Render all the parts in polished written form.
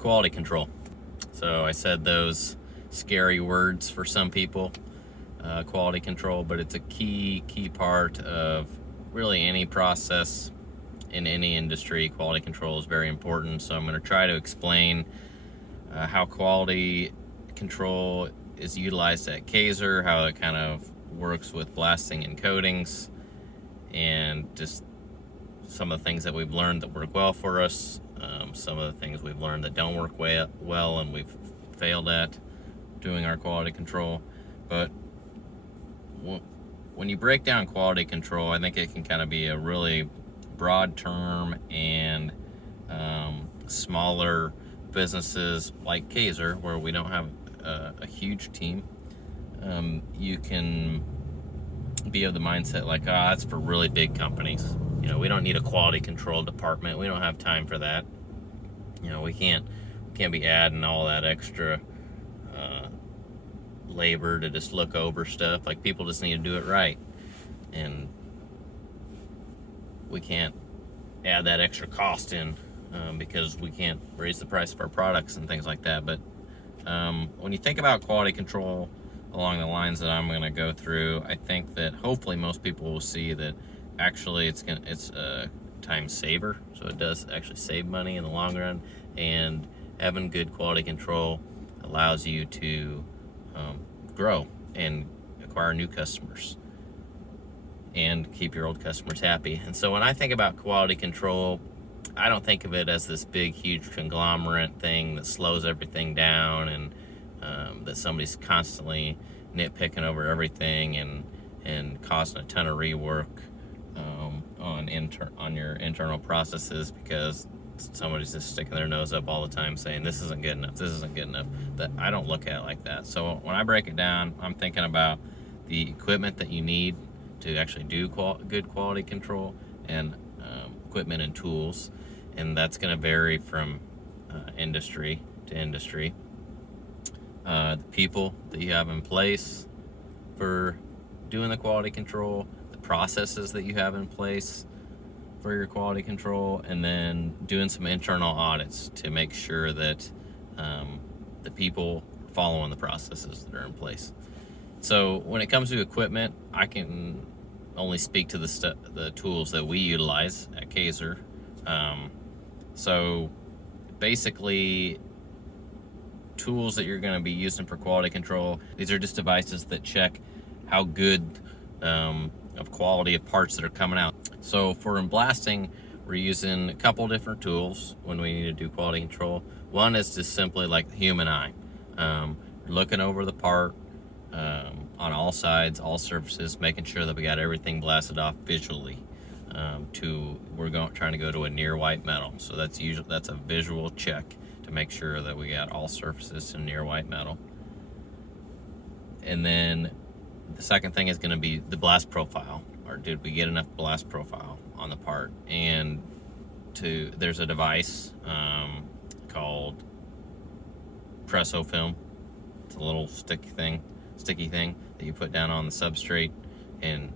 Quality control. So I said those scary words for some people, quality control, but it's a key part of really any process in any industry. Quality control is very important. So I'm going to try to explain how quality control is utilized at Kaiser, how it kind of works with blasting and coatings, and just some of the things that we've learned that work well for us, some of the things we've learned that don't work well and we've failed at doing our quality control. But when you break down quality control, I think it can kind of be a really broad term, and smaller businesses like Kaiser, where we don't have a huge team, you can be of the mindset like, that's for really big companies. We don't need a quality control department. We don't have time for that. We can't be adding all that extra labor to just look over stuff. Like, people just need to do it right, and we can't add that extra cost in because we can't raise the price of our products and things like that. But when you think about quality control along the lines that I'm going to go through, I think that hopefully most people will see that actually it's a time saver. So it does actually save money in the long run, and having good quality control allows you to grow and acquire new customers and keep your old customers happy. And so when I think about quality control, I don't think of it as this big, huge conglomerate thing that slows everything down, and that somebody's constantly nitpicking over everything and causing a ton of rework on your internal processes because somebody's just sticking their nose up all the time saying this isn't good enough, this isn't good enough. That I don't look at it like that. So when I break it down, I'm thinking about the equipment that you need to actually do good quality control, and equipment and tools, and that's going to vary from industry to industry. The people that you have in place for doing the quality control, the processes that you have in place for your quality control, and then doing some internal audits to make sure that the people are following the processes that are in place. So when it comes to equipment, I can only speak to the tools that we utilize at Kaiser. So basically, tools that you're going to be using for quality control, these are just devices that check how good of quality of parts that are coming out. So for blasting, we're using a couple different tools when we need to do quality control. One is just simply like the human eye, looking over the part on all sides, all surfaces, making sure that we got everything blasted off visually. Trying to go to a near white metal, so that's a visual check to make sure that we got all surfaces to near white metal. And then the second thing is going to be the blast profile, or did we get enough blast profile on the part? And there's a device called Presso film. It's a little sticky thing that you put down on the substrate, and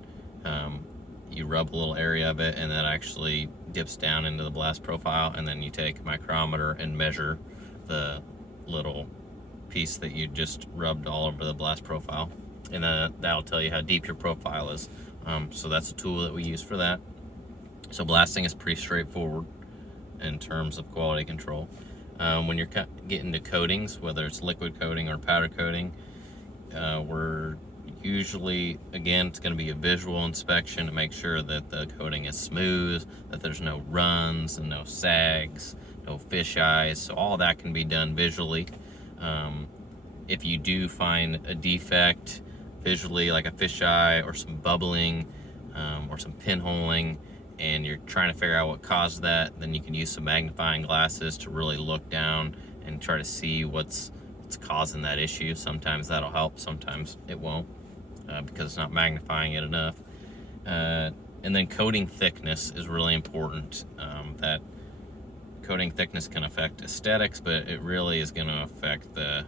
you rub a little area of it, and that actually dips down into the blast profile, and then you take a micrometer and measure the little piece that you just rubbed all over the blast profile, and that'll tell you how deep your profile is. So that's a tool that we use for that. So blasting is pretty straightforward in terms of quality control. When you're getting to coatings, whether it's liquid coating or powder coating, we're usually, again, it's going to be a visual inspection to make sure that the coating is smooth, that there's no runs and no sags, no fish eyes. So all that can be done visually. If you do find a defect visually, like a fish eye or some bubbling or some pinholing, and you're trying to figure out what caused that, then you can use some magnifying glasses to really look down and try to see what's causing that issue. Sometimes that'll help, sometimes it won't, because it's not magnifying it enough. And then coating thickness is really important. That coating thickness can affect aesthetics, but it really is going to affect the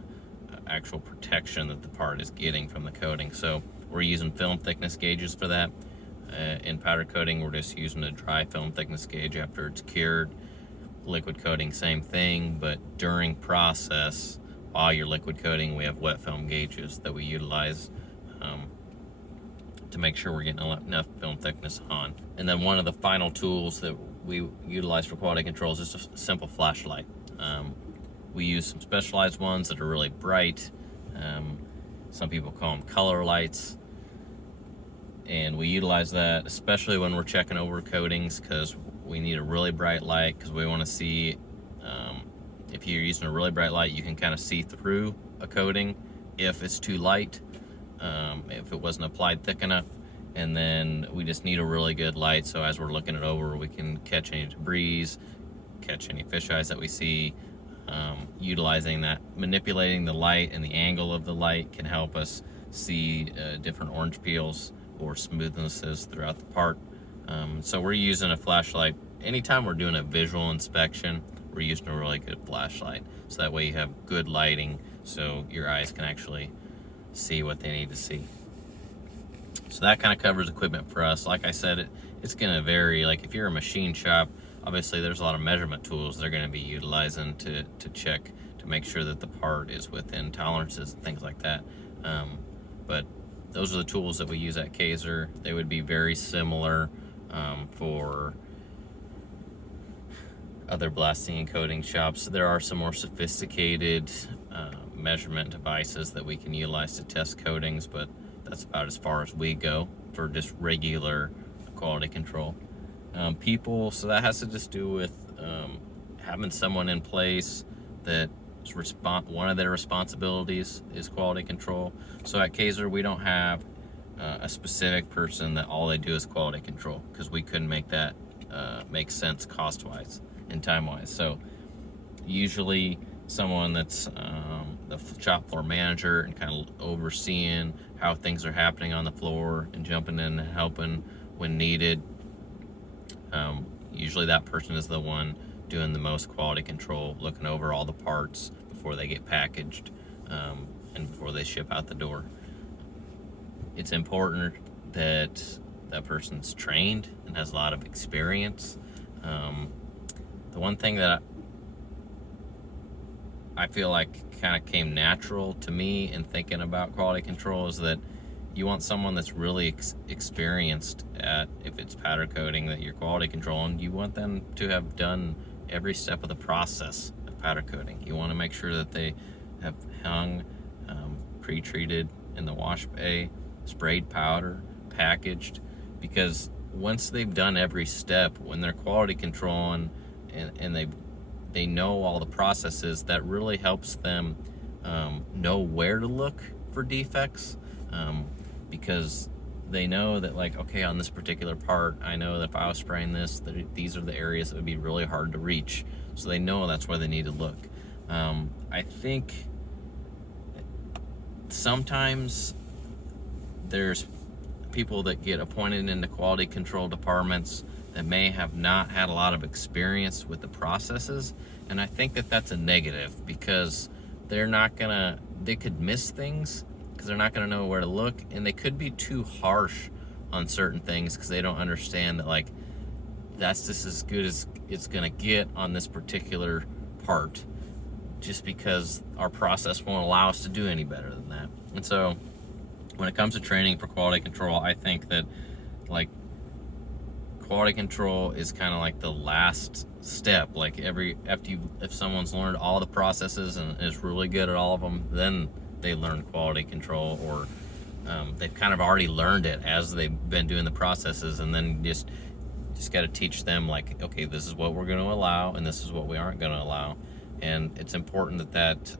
actual protection that the part is getting from the coating. So we're using film thickness gauges for that. In powder coating, we're just using a dry film thickness gauge after it's cured. liquid coating, same thing, but during process, while you're liquid coating, we have wet film gauges that we utilize to make sure we're getting enough film thickness on. And then one of the final tools that we utilize for quality control is just a simple flashlight. We use some specialized ones that are really bright. Some people call them color lights. And we utilize that especially when we're checking over coatings, because we need a really bright light, because we want to see, if you're using a really bright light, you can kind of see through a coating if it's too light, if it wasn't applied thick enough. And then we just need a really good light, so as we're looking it over, we can catch any debris, catch any fish eyes that we see. Utilizing that, manipulating the light and the angle of the light can help us see different orange peels or smoothnesses throughout the part. So we're using a flashlight anytime we're doing a visual inspection. We're using a really good flashlight, so that way you have good lighting, so your eyes can actually see what they need to see. So that kind of covers equipment for us. Like I said, it's going to vary. Like if you're a machine shop, obviously there's a lot of measurement tools they're going to be utilizing to check to make sure that the part is within tolerances and things like that. But those are the tools that we use at Kaiser. They would be very similar for other blasting and coating shops. There are some more sophisticated measurement devices that we can utilize to test coatings, but that's about as far as we go for just regular quality control. So that has to just do with having someone in place that one of their responsibilities is quality control. So at Kaiser, we don't have a specific person that all they do is quality control, because we couldn't make that make sense cost-wise and time-wise. So usually someone that's the shop floor manager and kind of overseeing how things are happening on the floor and jumping in and helping when needed. Usually that person is the one doing the most quality control, looking over all the parts before they get packaged and before they ship out the door. It's important that that person's trained and has a lot of experience. The one thing that I feel like kind of came natural to me in thinking about quality control is that you want someone that's really experienced at, if it's powder coating that you're quality controlling, you want them to have done every step of the process of powder coating. You want to make sure that they have hung, pre-treated in the wash bay, sprayed powder, packaged, because once they've done every step, when they're quality controlling and they know all the processes, that really helps them know where to look for defects, because they know that, like, okay, on this particular part, I know that if I was spraying this, these are the areas that would be really hard to reach, so they know that's where they need to look. I think sometimes there's people that get appointed into quality control departments that may have not had a lot of experience with the processes, and I think that that's a negative, because they could miss things because they're not gonna know where to look, and they could be too harsh on certain things because they don't understand that, like, that's just as good as it's gonna get on this particular part, just because our process won't allow us to do any better than that. And so when it comes to training for quality control, I think that, like, quality control is kind of like the last step. Like if someone's learned all the processes and is really good at all of them, then they learn quality control, or they've kind of already learned it as they've been doing the processes, and then just got to teach them, like, okay, this is what we're going to allow and this is what we aren't going to allow. And it's important that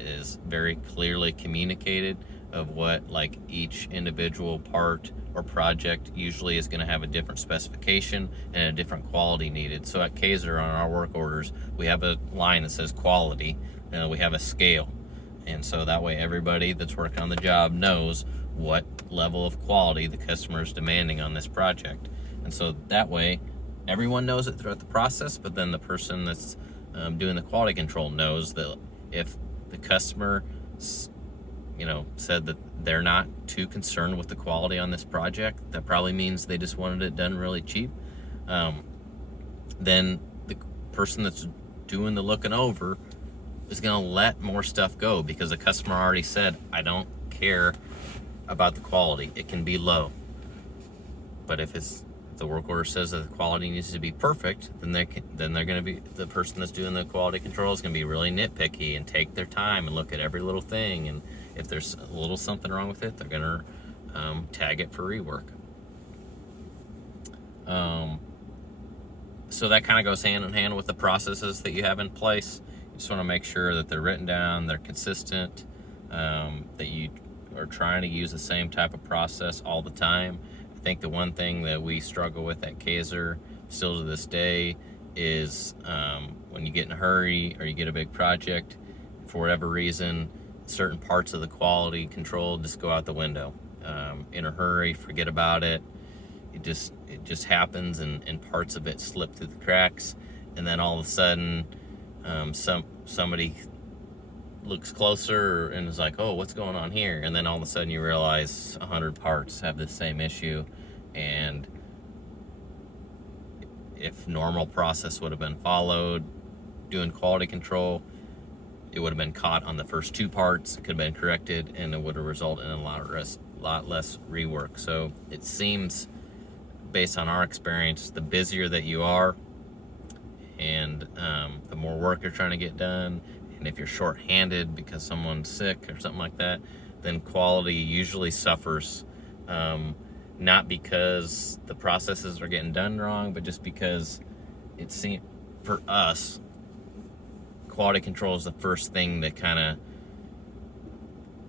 is very clearly communicated of what, like, each individual part or project usually is going to have a different specification and a different quality needed. So at Kaiser, on our work orders, we have a line that says quality, and we have a scale, and so that way everybody that's working on the job knows what level of quality the customer is demanding on this project. And so that way everyone knows it throughout the process, but then the person that's doing the quality control knows that if the customer said that they're not too concerned with the quality on this project, that probably means they just wanted it done really cheap. Then the person that's doing the looking over is going to let more stuff go because the customer already said, I don't care about the quality. It can be low. But if the work order says that the quality needs to be perfect, then they're going to be, the person that's doing the quality control is going to be really nitpicky and take their time and look at every little thing. And if there's a little something wrong with it, they're going to tag it for rework. So that kind of goes hand in hand with the processes that you have in place. You just want to make sure that they're written down, they're consistent, that you are trying to use the same type of process all the time. I think the one thing that we struggle with at Kaiser still to this day is when you get in a hurry or you get a big project, for whatever reason, certain parts of the quality control just go out the window. In a hurry, forget about it. It just happens, and parts of it slip through the cracks, and then all of a sudden, somebody looks closer and is like, oh, what's going on here? And then all of a sudden you realize 100 parts have the same issue, and if normal process would have been followed, doing quality control, it would have been caught on the first 2 parts, it could have been corrected, and it would have resulted in a lot less rework. So it seems, based on our experience, the busier that you are and the more work you're trying to get done, and if you're short-handed because someone's sick or something like that, then quality usually suffers, not because the processes are getting done wrong, but just because it seems, for us, quality control is the first thing that kind of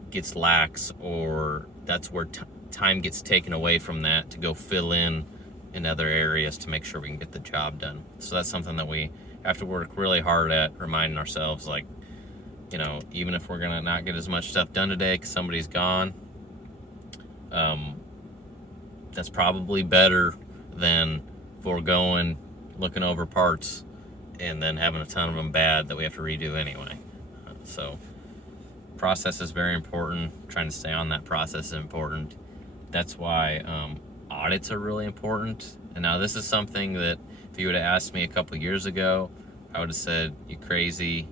gets lax, or that's where time gets taken away from that to go fill in other areas to make sure we can get the job done. So that's something that we have to work really hard at, reminding ourselves, like, you know, even if we're gonna not get as much stuff done today because somebody's gone, that's probably better than foregoing looking over parts and then having a ton of them bad that we have to redo anyway. So process is very important. Trying to stay on that process is important. That's why audits are really important. And now this is something that if you would have asked me a couple years ago, I would have said, you crazy.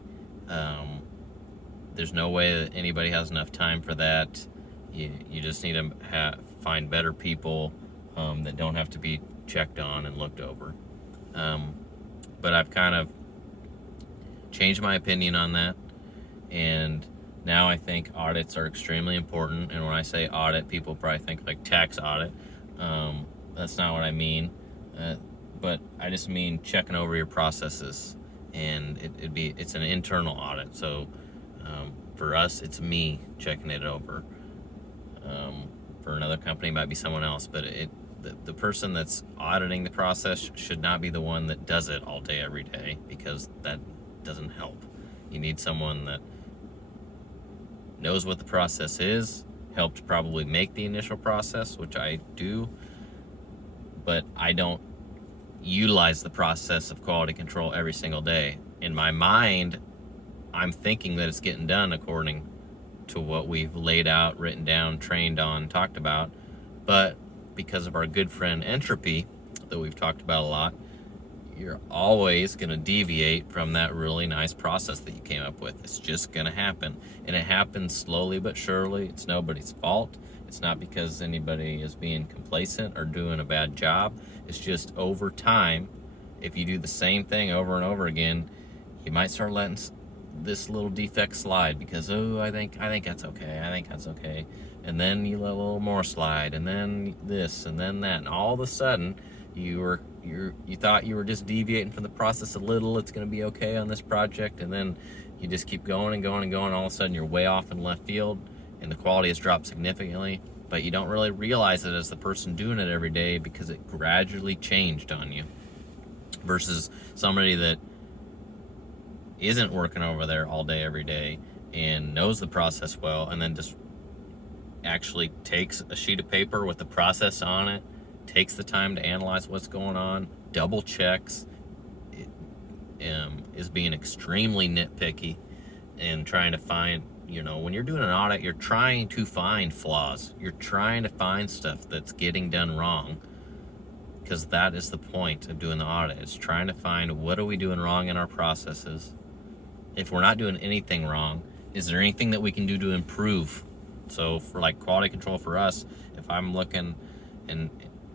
There's no way that anybody has enough time for that. You just need to find better people that don't have to be checked on and looked over. But I've kind of changed my opinion on that, and now I think audits are extremely important. And when I say audit, people probably think like tax audit. That's not what I mean, but I just mean checking over your processes, and it's an internal audit. So for us, it's me checking it over. For another company, it might be someone else, but the person that's auditing the process should not be the one that does it all day, every day, because that doesn't help. You need someone that knows what the process is, helped probably make the initial process, which I do, but I don't utilize the process of quality control every single day. In my mind, I'm thinking that it's getting done according to what we've laid out, written down, trained on, talked about, but because of our good friend entropy that we've talked about a lot, you're always going to deviate from that really nice process that you came up with. It's just going to happen, and it happens slowly but surely. It's nobody's fault. It's not because anybody is being complacent or doing a bad job. It's just over time, if you do the same thing over and over again, you might start letting this little defect slide because, oh, I think that's okay. I think that's okay. And then you let a little more slide, and then this, and then that, and all of a sudden, you thought you were just deviating from the process a little. It's going to be okay on this project, and then you just keep going and going and going. All of a sudden, you're way off in left field, and the quality has dropped significantly. But you don't really realize it as the person doing it every day because it gradually changed on you. Versus somebody that isn't working over there all day, every day, and knows the process well, and then just actually takes a sheet of paper with the process on it, takes the time to analyze what's going on, double checks, is being extremely nitpicky and trying to find, when you're doing an audit, you're trying to find flaws. You're trying to find stuff that's getting done wrong. because that is the point of doing the audit. It's trying to find, what are we doing wrong in our processes? If we're not doing anything wrong, is there anything that we can do to improve? So for like quality control for us, if I'm looking and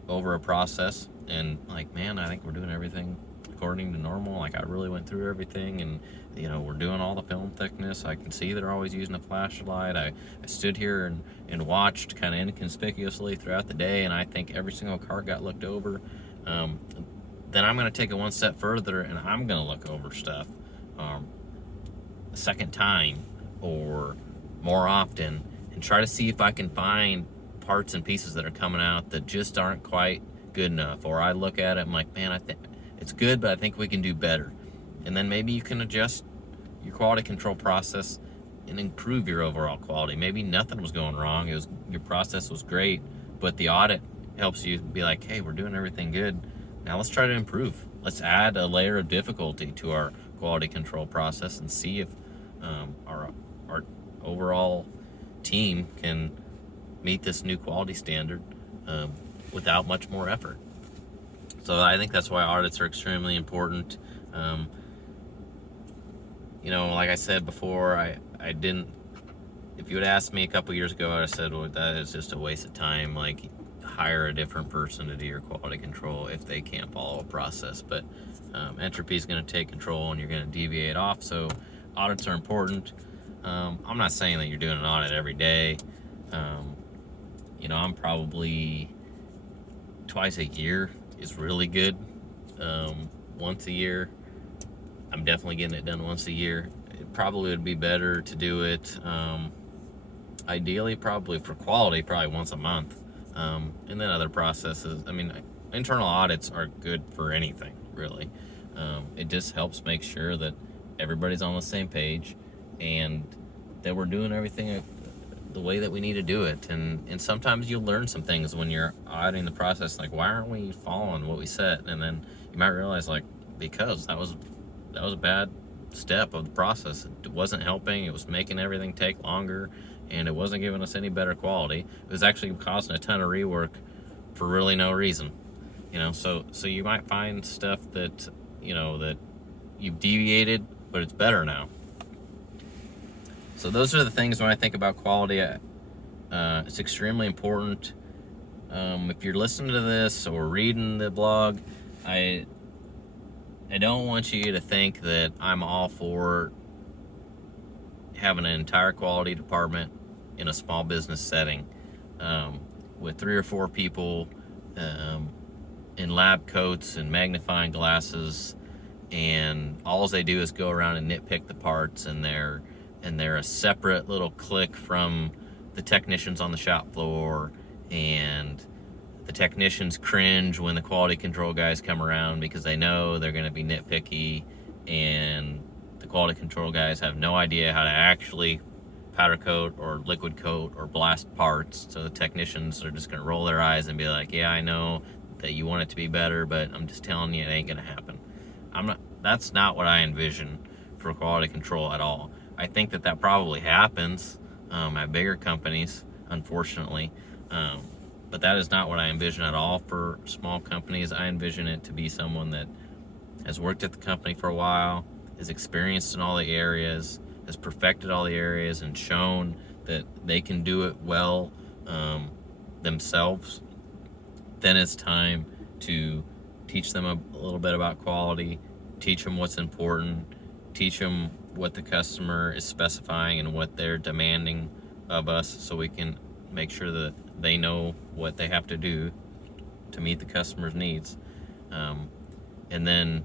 over a process and like, man, I think we're doing everything according to normal. Like, I really went through everything, and we're doing all the film thickness. I can see they're always using a flashlight. I stood here and watched kind of inconspicuously throughout the day, and I think every single car got looked over. Then I'm going to take it one step further, and I'm going to look over stuff a second time or more often, and try to see if I can find parts and pieces that are coming out that just aren't quite good enough. Or I look at it, I'm like, man, I think it's good, but I think we can do better. And then maybe you can adjust your quality control process and improve your overall quality. Maybe nothing was going wrong. Your process was great, but the audit helps you be like, hey, we're doing everything good. Now let's try to improve. Let's add a layer of difficulty to our quality control process and see if our overall team can meet this new quality standard without much more effort. So I think that's why audits are extremely important. Like I said before, I didn't, if you had asked me a couple years ago, I'd have said, well, that is just a waste of time. Like, hire a different person to do your quality control if they can't follow a process. But entropy is going to take control, and you're going to deviate off. So audits are important. I'm not saying that you're doing an audit every day. I'm probably twice a year is really good. Once a year, I'm definitely getting it done once a year. It probably would be better to do it, ideally, probably for quality, probably once a month. And then other processes. I mean, internal audits are good for anything, really. It just helps make sure that everybody's on the same page and that we're doing everything the way that we need to do it. And sometimes you'll learn some things when you're auditing the process, like, why aren't we following what we set? And then you might realize, like, because that was a bad step of the process. It wasn't helping. It was making everything take longer, and it wasn't giving us any better quality. It was actually causing a ton of rework for really no reason. So you might find stuff that that you've deviated, but it's better now. So those are the things when I think about quality. It's extremely important. If you're listening to this or reading the blog, I don't want you to think that I'm all for having an entire quality department in a small business setting with 3 or 4 people in lab coats and magnifying glasses, and all they do is go around and nitpick the parts, and they're a separate little clique from the technicians on the shop floor, and the technicians cringe when the quality control guys come around because they know they're going to be nitpicky, and the quality control guys have no idea how to actually powder coat or liquid coat or blast parts. So the technicians are just going to roll their eyes and be like, yeah, I know that you want it to be better, but I'm just telling you, it ain't going to happen. That's not what I envision for quality control at all. I think that probably happens at bigger companies, unfortunately. But that is not what I envision at all for small companies. I envision it to be someone that has worked at the company for a while, is experienced in all the areas, has perfected all the areas, and shown that they can do it well themselves. Then it's time to teach them a little bit about quality, teach them what's important, teach them what the customer is specifying and what they're demanding of us, so we can make sure that they know what they have to do to meet the customer's needs. And then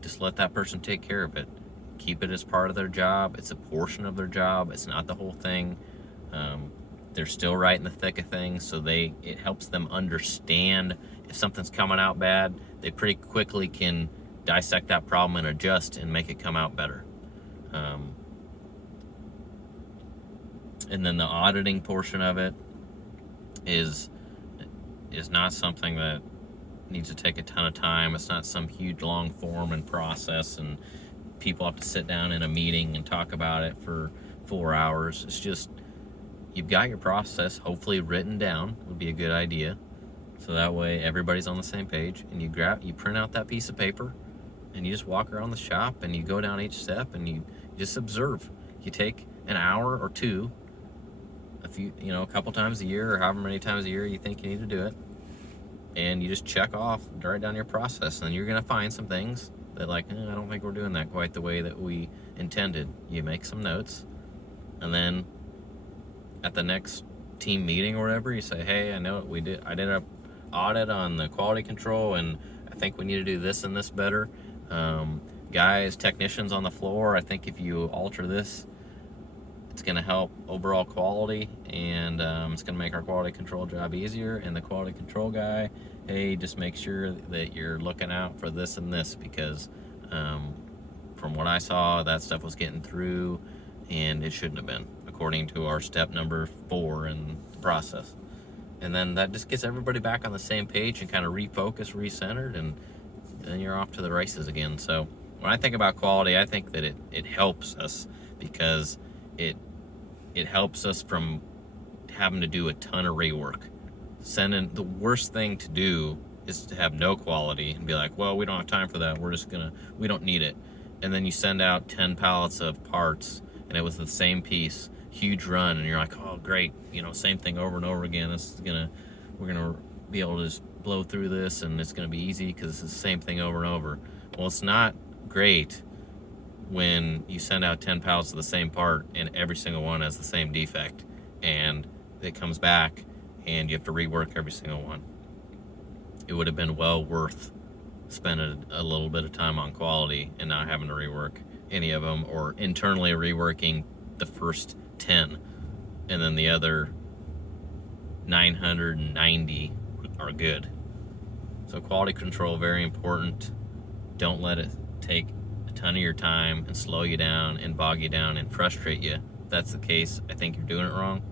just let that person take care of it. Keep it as part of their job. It's a portion of their job. It's not the whole thing. They're still right in the thick of things, so it helps them understand if something's coming out bad. They pretty quickly can dissect that problem and adjust and make it come out better. And then the auditing portion of it is not something that needs to take a ton of time. It's not some huge long form and process, and people have to sit down in a meeting and talk about it for 4 hours. It's just, you've got your process hopefully written down, would be a good idea. So that way everybody's on the same page, and you print out that piece of paper, and you just walk around the shop, and you go down each step, and you just observe. You take an hour or two, a couple times a year, or however many times a year you think you need to do it, and you just check off, write down your process, and you're gonna find some things that I don't think we're doing that quite the way that we intended. You make some notes, and then at the next team meeting or whatever, you say, hey, I know what we did. I did an audit on the quality control, and I think we need to do this and this better. Guys, technicians on the floor, I think if you alter this, it's going to help overall quality, and it's going to make our quality control job easier. And the quality control guy, hey, just make sure that you're looking out for this and this, because from what I saw, that stuff was getting through, and it shouldn't have been, according to our step number 4 in the process. And then that just gets everybody back on the same page and kind of refocused, recentered, and then you're off to the races again. So when I think about quality, I think that it helps us, because it helps us from having to do a ton of rework. The worst thing to do is to have no quality and be like, well, we don't have time for that. We don't need it. And then you send out 10 pallets of parts, and it was the same piece, huge run, and you're like, oh, great, same thing over and over again. We're gonna be able to just blow through this, and it's gonna be easy because it's the same thing over and over. Well, it's not great when you send out 10 pallets of the same part, and every single one has the same defect, and it comes back, and you have to rework every single one. It would have been well worth spending a little bit of time on quality and not having to rework any of them, or internally reworking the first 10, and then the other 990 are good. So quality control, very important. Don't let it take a ton of your time and slow you down and bog you down and frustrate you. If that's the case, I think you're doing it wrong.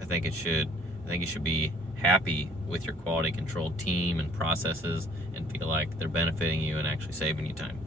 I think you should be happy with your quality control team and processes, and feel like they're benefiting you and actually saving you time.